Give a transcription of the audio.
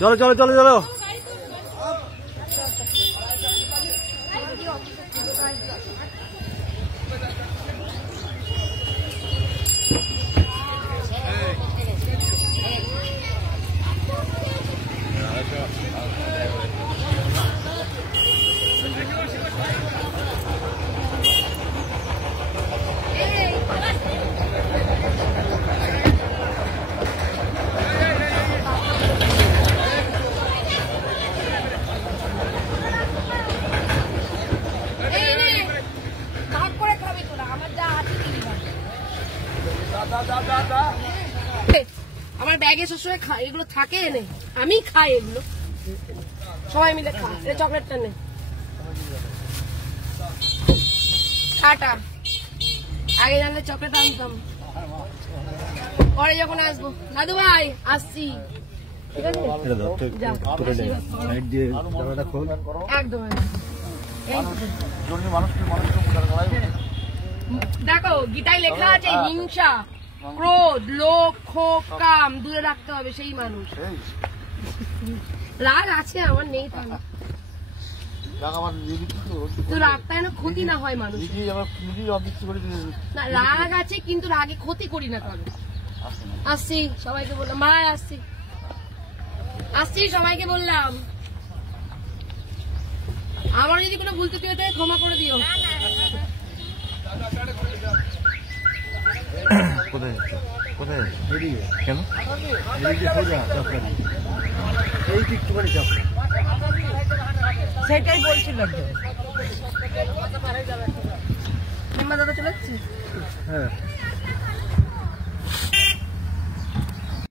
চলো চলো চলো চলো। আমার ব্যাগে সবসময় এগুলো থাকে, এনে আমি খাই এগুলো, সবাই মিলে খাই। চকলেটটা নে, টাটা। আগে জানলে চকলেট আনতাম, পরে যখন আসবো। দাদু ভাই আসছি, ঠিক আছে? একদম দেখো গীতায় লেখা আছে হিংসা, ক্রোধ, লোভ, ক্ষোভ, কাম দূরে রাখতে হবে সেই মানুষ। রাগ আছে আমার, নেই তাহলে তো রাগটা যেন ক্ষতি না হয় মানুষ। না রাগ আছে কিন্তু রাগে ক্ষতি করি না কারো। আসছি সবাইকে বললাম, মা আসছি আসছি সবাইকে বললাম। আমার যদি কোনো ভুল ত্রুটি হতে ক্ষমা করে দিও। কেন সেটাই বলছিলাম, দাদা চলে যাচ্ছে। হ্যাঁ